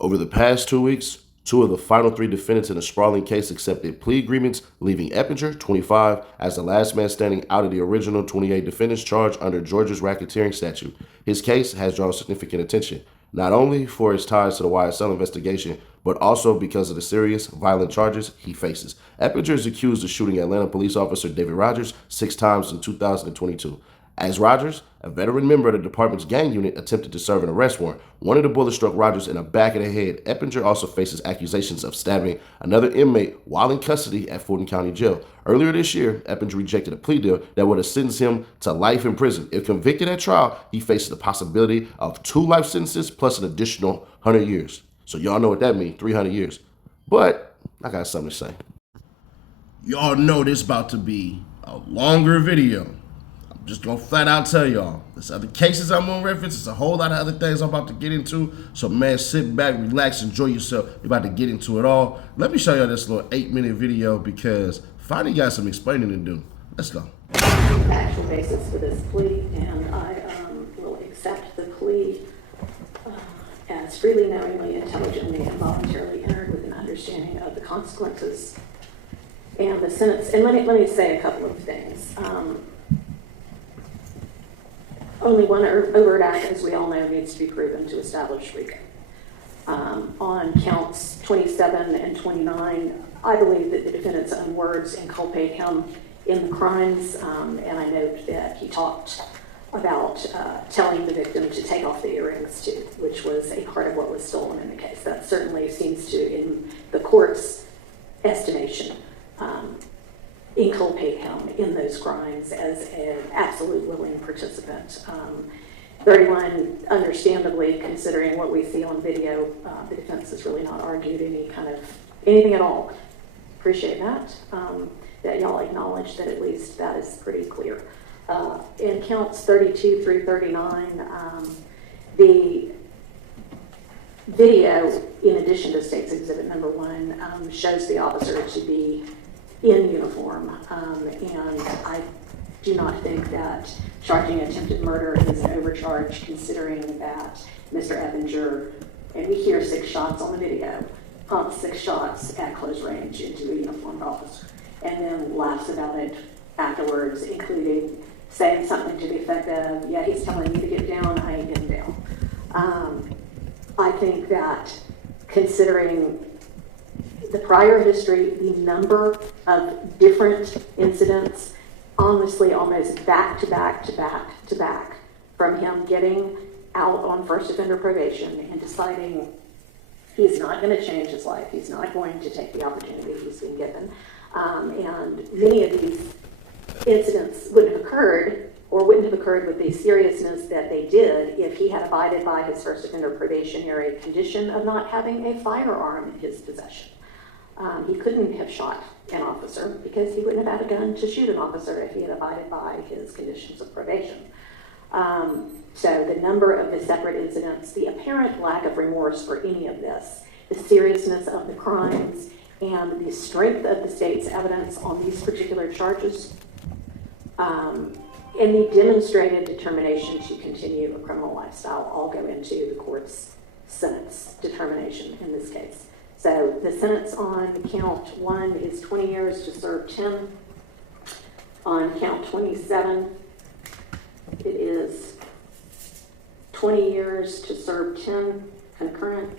Over the past 2 weeks, two of the final three defendants in a sprawling case accepted plea agreements, leaving Eppinger, 25, as the last man standing out of the original 28 defendants charged under Georgia's racketeering statute. His case has drawn significant attention, not only for its ties to the YSL investigation, but also because of the serious, violent charges he faces. Eppinger is accused of shooting Atlanta police officer David Rogers 6 times in 2022. As Rogers, a veteran member of the department's gang unit, attempted to serve an arrest warrant, one of the bullets struck Rogers in the back of the head. Eppinger also faces accusations of stabbing another inmate while in custody at Fulton County Jail. Earlier this year, Eppinger rejected a plea deal that would have sentenced him to life in prison. If convicted at trial, he faces the possibility of 2 life sentences plus an additional 100 years. So y'all know what that means, 300 years. But I got something to say. Y'all know this about to be a longer video. Just gonna flat out tell y'all, there's other cases I'm gonna reference, there's a whole lot of other things I'm about to get into. So man, sit back, relax, enjoy yourself. We're about to get into it all. Let me show y'all this little 8-minute video because finally got some explaining to do. Let's go. Actual basis for this plea, and I will accept the plea as freely, knowingly, intelligently, and voluntarily entered with an understanding of the consequences and the sentence. And let me say a couple of things. Only one overt act, as we all know, needs to be proven to establish Rico. On counts 27 and 29, I believe that the defendant's own words inculpate him in the crimes, and I note that he talked about telling the victim to take off the earrings too, which was a part of what was stolen in the case. That certainly seems to, in the court's estimation, inculpate him in those crimes as an absolute willing participant. 31, understandably, considering what we see on video, the defense has really not argued anything at all. Appreciate that, that y'all acknowledge that at least that is pretty clear. In counts 32 through 39, the video, in addition to State's Exhibit number 1, shows the officer to be in uniform, and I do not think that charging attempted murder is an overcharge, considering that Mr. Eppinger, and we hear 6 shots on the video, pumps 6 shots at close range into a uniformed officer, and then laughs about it afterwards, including saying something to the effect of, yeah, he's telling me to get down, I ain't getting down. I think that considering the prior history, the number of different incidents, honestly, almost back to back to back to back, from him getting out on first offender probation and deciding he's not going to change his life, he's not going to take the opportunity he's been given. And many of these incidents wouldn't have occurred, or wouldn't have occurred with the seriousness that they did, if he had abided by his first offender probationary condition of not having a firearm in his possession. He couldn't have shot an officer because he wouldn't have had a gun to shoot an officer if he had abided by his conditions of probation. So the number of the separate incidents, the apparent lack of remorse for any of this, the seriousness of the crimes, and the strength of the state's evidence on these particular charges, and the demonstrated determination to continue a criminal lifestyle all go into the court's sentence determination in this case. So the sentence on count 1 is 20 years to serve 10. On count 27, it is 20 years to serve 10 concurrent.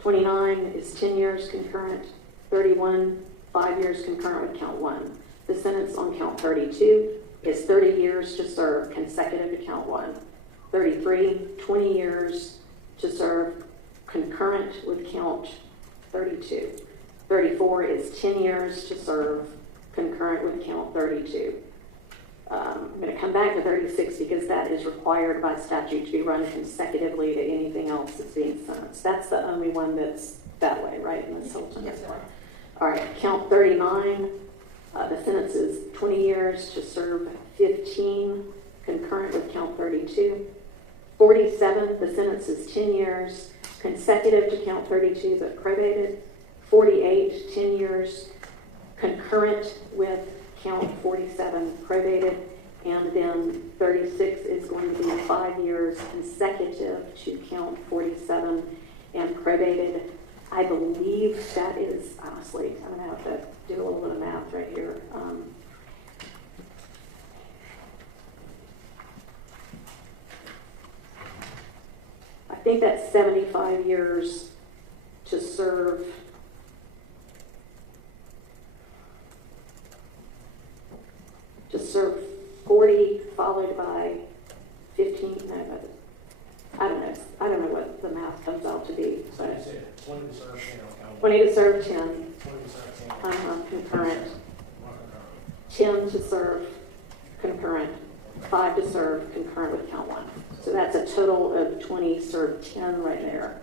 29 is 10 years concurrent. 31, 5 years concurrent with count 1. The sentence on count 32 is 30 years to serve consecutive to count 1. 33, 20 years to serve concurrent with count 32. 34 is 10 years to serve concurrent with count 32. I'm going to come back to 36 because that is required by statute to be run consecutively to anything else that's being sentenced. That's the only one that's that way, right, Ms. Hilton? Yes, ma'am. All right, count 39, the sentence is 20 years to serve 15 concurrent with count 32. 47, the sentence is 10 years consecutive to count 32 but probated. 48, 10 years concurrent with count 47 probated. And then 36 is going to be 5 years consecutive to count 47 and probated. I believe that is, honestly, I'm gonna have to do a little bit of math right here. I think that's 75 years to serve. To serve 40 followed by 15, no, but I don't know what the math comes out to be. So 20 to serve 10. 20 to serve 10. 20 to serve 10. Concurrent. 1 10 to serve concurrent. 5 to serve concurrent with count 1. So that's a total of 20 served 10 right there.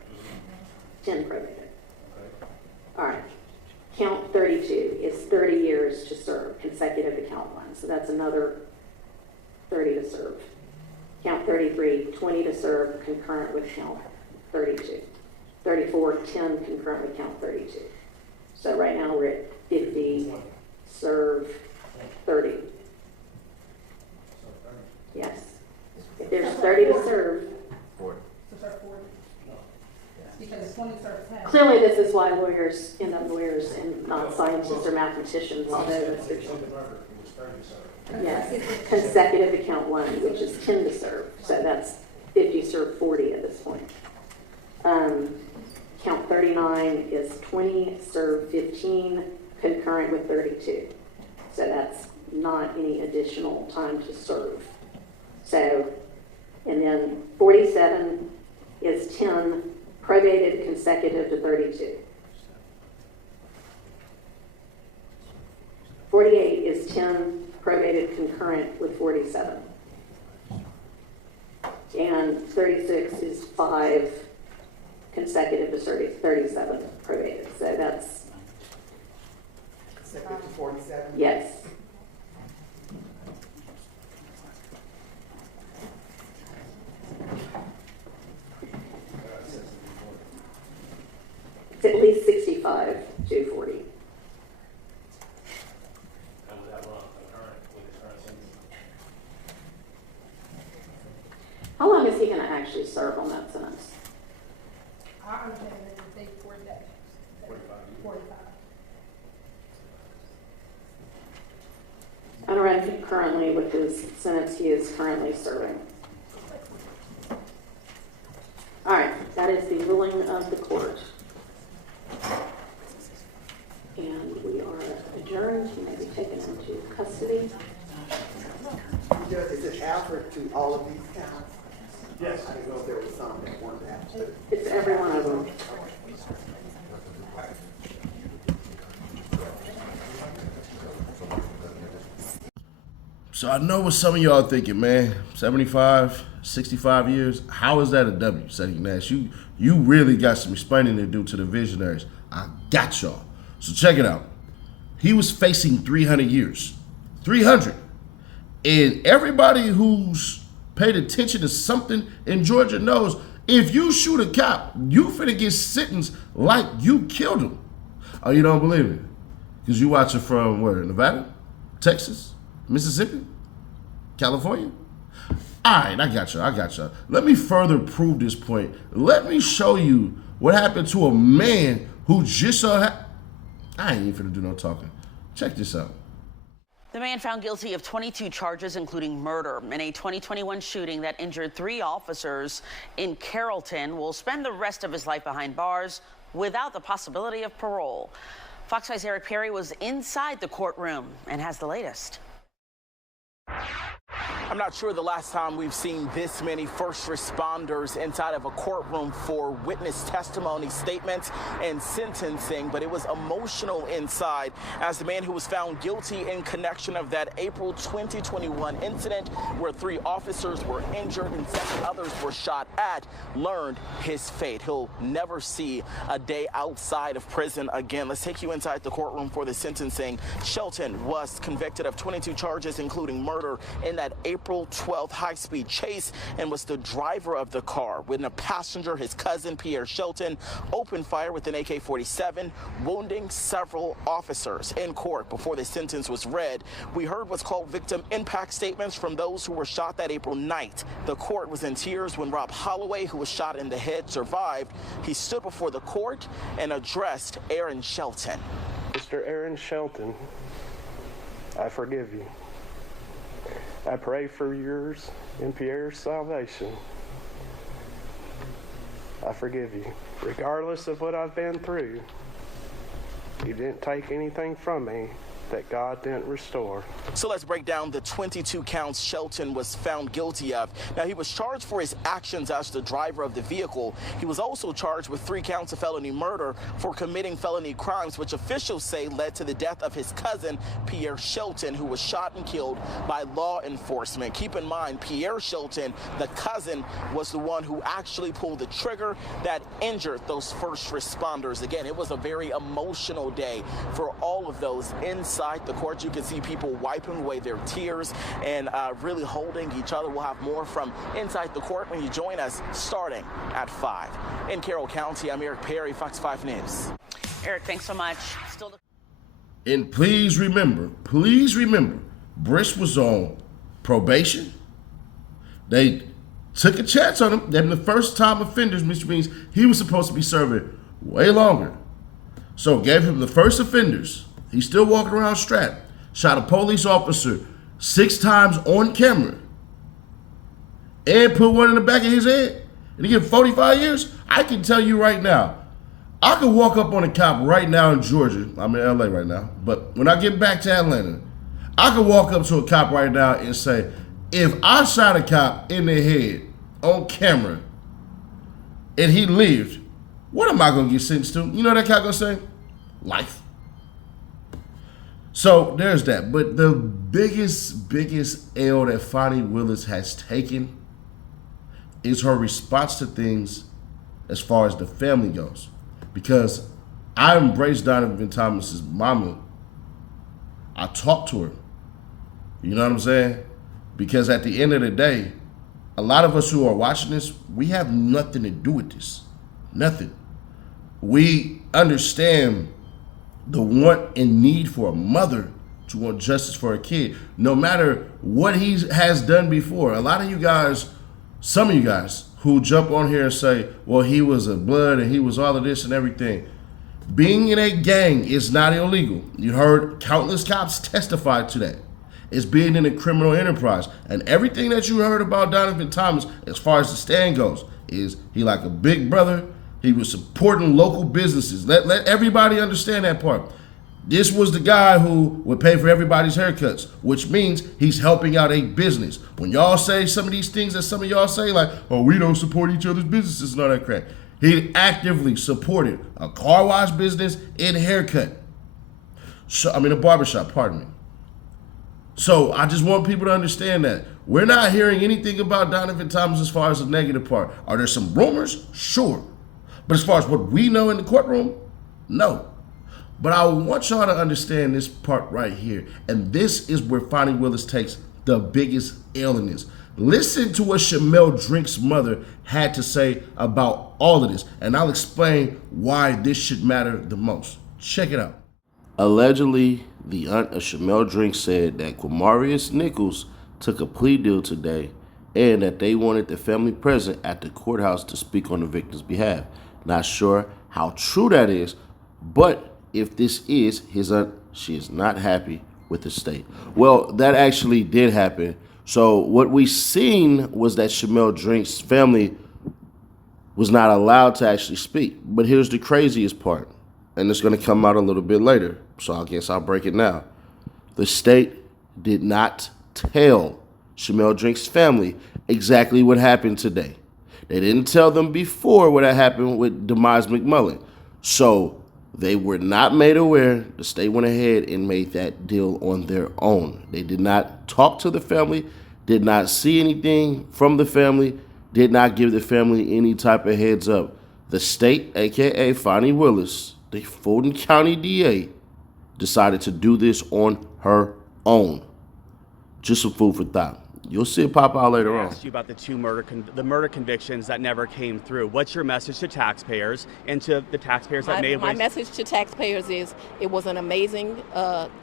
10 probated. Okay. All right. Count 32 is 30 years to serve consecutive to count 1. So that's another 30 to serve. Count 33, 20 to serve concurrent with count 32. 34, 10 concurrent with count 32. So right now we're at 50, serve 30. Yes. If there's 30 to serve. 40. So serve 40. Because 20 serves 10. Clearly this is why lawyers end up lawyers and not scientists or mathematicians. Yes, consecutive to count 1, which is 10 to serve. So that's 50 serve 40 at this point. Count 39 is 20 serve 15 concurrent with 32. So that's not any additional time to serve. So, and then 47 is 10 probated consecutive to 32. 48 is 10 probated concurrent with 47. And 36 is 5 consecutive to 37 probated. So that's... Consecutive to 47? Yes. It's at least 65 to 40. And would that run concurrent with his current sentence? How long is he going to actually serve on that sentence? I understand that they 40 days. 45. I'm going to run currently with his sentence he is currently serving. All right, that is the ruling of the court. And we are adjourned. He may be taken into custody. Judge, is it Alfred to all of these counts? Yes. I didn't know if there was some that weren't Alfred. It's every one of them. So I know what some of y'all thinking, man. 75, 65 years. How is that a W, Cedric Nash? You really got some explaining to do to the visionaries. I got y'all. So check it out. He was facing 300 years. 300. And everybody who's paid attention to something in Georgia knows if you shoot a cop, you finna get sentenced like you killed him. Oh, you don't believe it? Because you watching from where? Nevada? Texas? Mississippi? California? All right, I got you. Let me further prove this point. Let me show you what happened to a man who just I ain't even finna do no talking. Check this out. The man found guilty of 22 charges, including murder, in a 2021 shooting that injured 3 officers in Carrollton, will spend the rest of his life behind bars without the possibility of parole. Fox 5's Eric Perry was inside the courtroom and has the latest. I'm not sure the last time we've seen this many first responders inside of a courtroom for witness testimony, statements, and sentencing, but it was emotional inside as the man who was found guilty in connection of that April 2021 incident where 3 officers were injured and 7 others were shot at learned his fate. He'll never see a day outside of prison again. Let's take you inside the courtroom for the sentencing. Shelton was convicted of 22 charges, including murder, in that April April 12th high-speed chase and was the driver of the car. When a passenger, his cousin Pierre Shelton, opened fire with an AK-47, wounding several officers. In court, before the sentence was read, we heard what's called victim impact statements from those who were shot that April night. The court was in tears when Rob Holloway, who was shot in the head, survived. He stood before the court and addressed Aaron Shelton. Mr. Aaron Shelton, I forgive you. I pray for yours and Pierre's salvation. I forgive you. Regardless of what I've been through, you didn't take anything from me that God didn't restore. So let's break down the 22 counts Shelton was found guilty of. Now, he was charged for his actions as the driver of the vehicle. He was also charged with 3 counts of felony murder for committing felony crimes, which officials say led to the death of his cousin, Pierre Shelton, who was shot and killed by law enforcement. Keep in mind, Pierre Shelton, the cousin, was the one who actually pulled the trigger that injured those first responders. Again, it was a very emotional day for all of those inside the court. You can see people wiping away their tears and really holding each other. We'll have more from inside the court when you join us starting at 5. In Carroll County, I'm Eric Perry, Fox 5 News. Eric, thanks so much. Still. And please remember, Bhris was on probation. They took a chance on him. They're the first-time offenders, which means he was supposed to be serving way longer. So gave him the first offenders. He's still walking around strapped. Shot a police officer 6 times on camera. And put one in the back of his head. And he get 45 years? I can tell you right now, I could walk up on a cop right now in Georgia. I'm in LA right now. But when I get back to Atlanta, I could walk up to a cop right now and say, if I shot a cop in the head on camera and he lived, what am I going to get sentenced to? You know what that cop going to say? Life. So there's that. But the biggest L that Fani Willis has taken is her response to things as far as the family goes. Because I embraced Donovan Thomas's mama. I talked to her. You know what I'm saying? Because at the end of the day, a lot of us who are watching this, we have nothing to do with this. Nothing. We understand the want and need for a mother to want justice for a kid, no matter what he has done before. A lot of you guys, some of you guys who jump on here and say, well, he was a blood and he was all of this and everything. Being in a gang is not illegal. You heard countless cops testify to that. It's being in a criminal enterprise. And everything that you heard about Donovan Thomas, as far as the stand goes, is he like a big brother. He was supporting local businesses. Let everybody understand that part. This was the guy who would pay for everybody's haircuts, which means he's helping out a business. When y'all say some of these things that some of y'all say, like, oh, we don't support each other's businesses and all that crap, he actively supported a car wash business and haircut. So, a barbershop, pardon me. So I just want people to understand that. We're not hearing anything about Donovan Thomas as far as the negative part. Are there some rumors? Sure. But as far as what we know in the courtroom, no. But I want y'all to understand this part right here. And this is where Fani Willis takes the biggest L in this. Listen to what Shamel Drink's mother had to say about all of this. And I'll explain why this should matter the most. Check it out. Allegedly, the aunt of Shamel Drink said that Quamarius Nichols took a plea deal today and that they wanted the family present at the courthouse to speak on the victim's behalf. Not sure how true that is, but if this is his aunt, she is not happy with the state. Well, that actually did happen. So what we seen was that Shamel Drink's family was not allowed to actually speak. But here's the craziest part, and it's going to come out a little bit later, so I guess I'll break it now. The state did not tell Shamel Drink's family exactly what happened today. They didn't tell them before what had happened with Demise McMullen. So they were not made aware. The state went ahead and made that deal on their own. They did not talk to the family, did not see anything from the family, did not give the family any type of heads up. The state, aka Fani Willis, the Fulton County DA, decided to do this on her own. Just some food for thought. You'll see it pop out later I on. asked you about the two murder convictions that never came through. What's your message to taxpayers and to the taxpayers that may have... My message to taxpayers is it was an amazing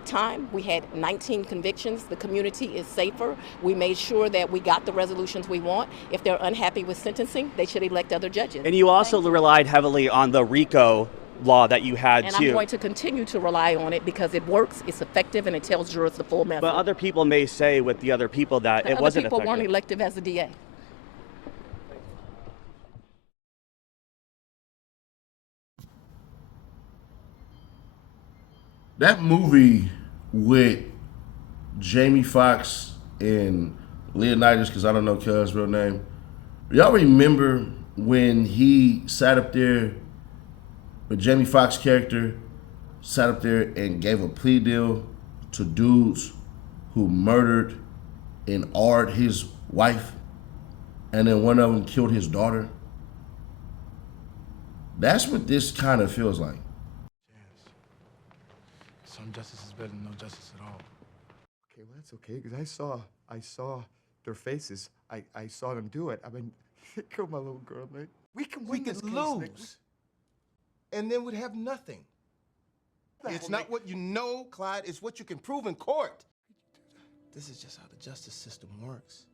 time. We had 19 convictions. The community is safer. We made sure that we got the resolutions we want. If they're unhappy with sentencing, they should elect other judges. And you also relied heavily on the RICO law that you had and too. I'm going to continue to rely on it because it works, it's effective, and it tells jurors the full message. But other people may say with the other people that it wasn't effective. Other people weren't elective as a DA. That movie with Jamie Foxx and Leonidas, because I don't know Cuz' real name. Y'all remember when he sat up there, when Jamie Foxx character sat up there and gave a plea deal to dudes who murdered and R'd his wife, and then one of them killed his daughter? That's what this kind of feels like. Some justice is better than no justice at all. Okay, well, that's okay, because I saw their faces. I saw them do it. I mean, kill my little girl, man. We can win this case, lose. Nick. And then we'd have nothing. It's not what you know, Clyde, it's what you can prove in court. This is just how the justice system works.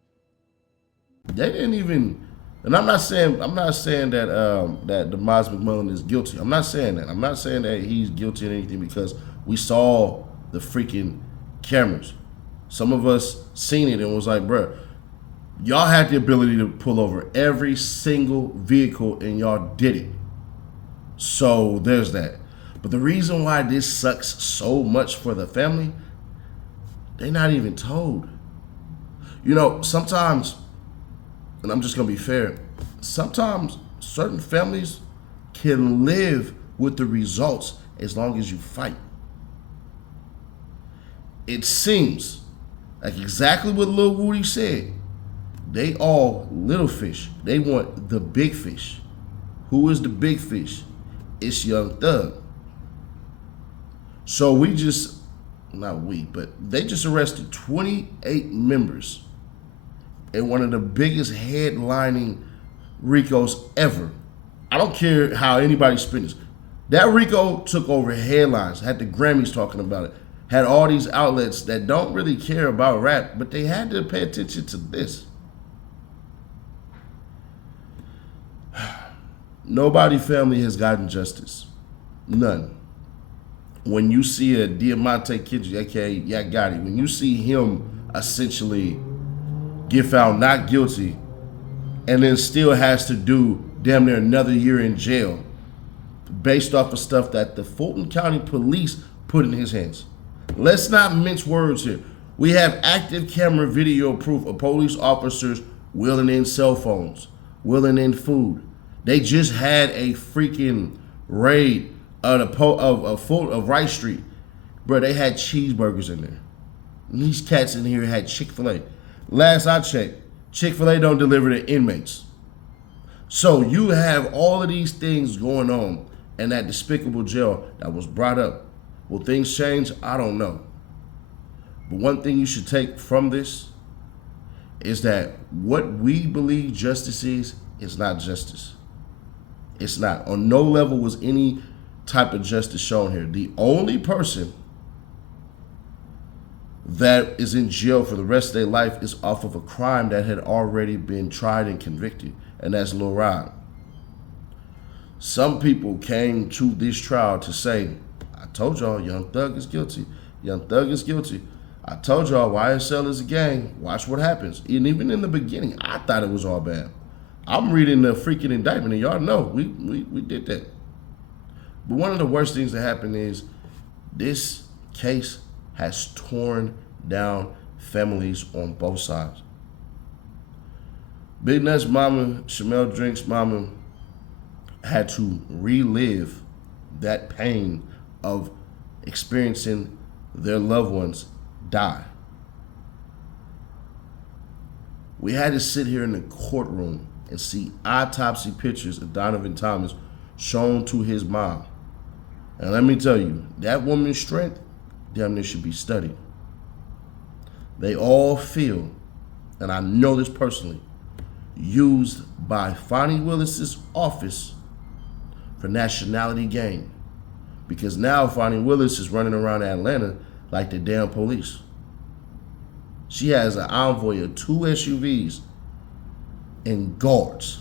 They didn't even, and I'm not saying that that DeMars McMullen is guilty. I'm not saying that. I'm not saying that he's guilty of anything because we saw the freaking cameras. Some of us seen it and was like, bruh, y'all had the ability to pull over every single vehicle and y'all did it. So there's that. But the reason why this sucks so much for the family, they're not even told. You know, sometimes, and I'm just gonna be fair, sometimes certain families can live with the results as long as you fight. It seems like exactly what Lil Woody said. They all little fish. They want the big fish. Who is the big fish? It's Young Thug. So they just arrested 28 members in one of the biggest headlining RICOs ever. I don't care how anybody spins. That RICO took over headlines, had the Grammys talking about it, had all these outlets that don't really care about rap, but they had to pay attention to this. Nobody family has gotten justice. None. When you see a Diamante Kidji, aka Yak Gotti, when you see him essentially get found not guilty and then still has to do damn near another year in jail based off of stuff that the Fulton County Police put in his hands. Let's not mince words here. We have active camera video proof of police officers wheeling in cell phones, wheeling in food. They just had a freaking raid of Rice Street. Bro, they had cheeseburgers in there. And these cats in here had Chick-fil-A. Last I checked, Chick-fil-A don't deliver to inmates. So you have all of these things going on in that despicable jail that was brought up. Will things change? I don't know. But one thing you should take from this is that what we believe justice is not justice. It's not. On no level was any type of justice shown here. The only person that is in jail for the rest of their life is off of a crime that had already been tried and convicted, and that's Lil Rod. Some people came to this trial to say, I told y'all Young Thug is guilty. Young Thug is guilty. I told y'all YSL is a gang. Watch what happens. And even in the beginning, I thought it was all bad. I'm reading the freaking indictment, and y'all know we did that. But one of the worst things that happened is this case has torn down families on both sides. Big Nuts mama, Shamel Drink's mama, had to relive that pain of experiencing their loved ones die. We had to sit here in the courtroom and see autopsy pictures of Donovan Thomas shown to his mom. And let me tell you, that woman's strength damn near should be studied. They all feel and I know this personally, used by Fonnie Willis's office for nationality gain. Because now Fonnie Willis is running around Atlanta like the damn police. She has an envoy of 2 SUVs and guards.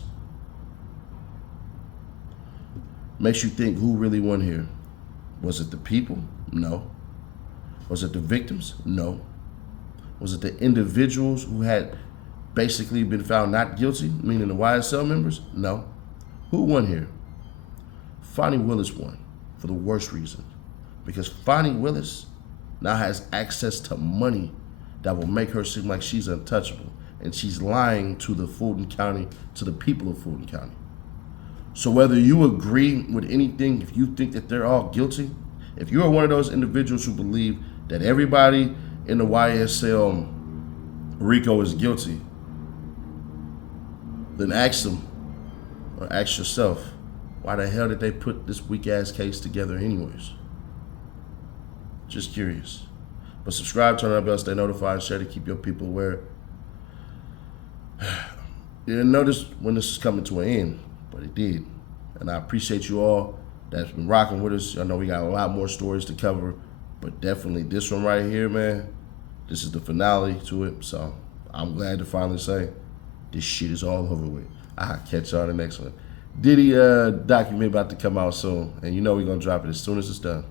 Makes you think, who really won here? Was it the people? No. Was it the victims? No. Was it the individuals who had basically been found not guilty, meaning the YSL members? No. Who won here? Fonnie Willis won for the worst reason. Because Fonnie Willis now has access to money that will make her seem like she's untouchable. And she's lying to the Fulton County, to the people of Fulton County. So whether you agree with anything, if you think that they're all guilty, if you are one of those individuals who believe that everybody in the YSL Rico is guilty, then ask them, or ask yourself, why the hell did they put this weak ass case together anyways? Just curious. But subscribe, turn on the bell, stay notified, and share to keep your people aware. You didn't notice when this is coming to an end, but it did. And I appreciate you all that's been rocking with us. I know we got a lot more stories to cover, but definitely this one right here, man, this is the finale to it. So I'm glad to finally say this shit is all over with. I'll catch y'all in the next one. Diddy documentary about to come out soon, and you know we're gonna drop it as soon as it's done.